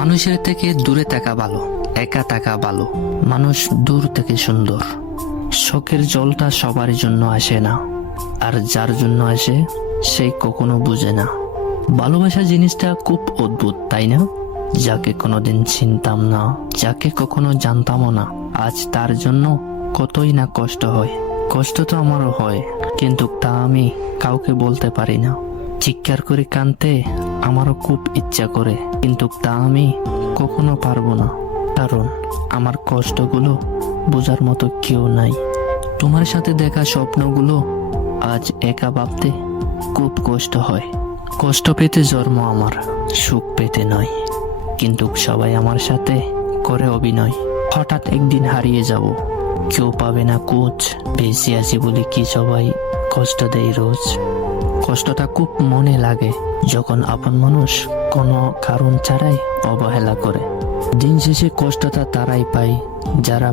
মানুষের থেকে দূরে থাকা ভালো, একা থাকা ভালো। মানুষ দূর থেকে সুন্দর। শোকের জলটা সবার জন্য আসে না, আর যার জন্য আসে সে কখনো বুঝে না। ভালোবাসা জিনিসটা খুব অদ্ভুত, তাই না? যাকে কোনোদিন চিনতাম না, যাকে কখনো জানতামও না, আজ তার জন্য কতই না কষ্ট হয়। কষ্ট তো আমারও হয়, কিন্তু তা আমি কাউকে বলতে পারি না। চিৎকার করে কাঁদতে আমারও খুব ইচ্ছা করে, কিন্তু তা আমি কখনো পারবো না, কারণ আমার কষ্টগুলো বোঝার মতো কেউ নাই। তোমার সাথে দেখা স্বপ্নগুলো আজ একা ভাবতে খুব কষ্ট হয়। কষ্ট পেতে জন্ম আমার, সুখ পেতে নয়। কিন্তু সবাই আমার সাথে করে অভিনয়। হঠাৎ একদিন হারিয়ে যাব, কেউ পাবে না খোঁজ। বেঁচে আছি বলে কি সবাই কষ্ট দেয় রোজ। কষ্টটা খুব মনে লাগে যখন আপন মানুষ কোনো কারণ ছাড়াই অবহেলা করে। দিন শেষে কষ্টটা তারাই পায় যারা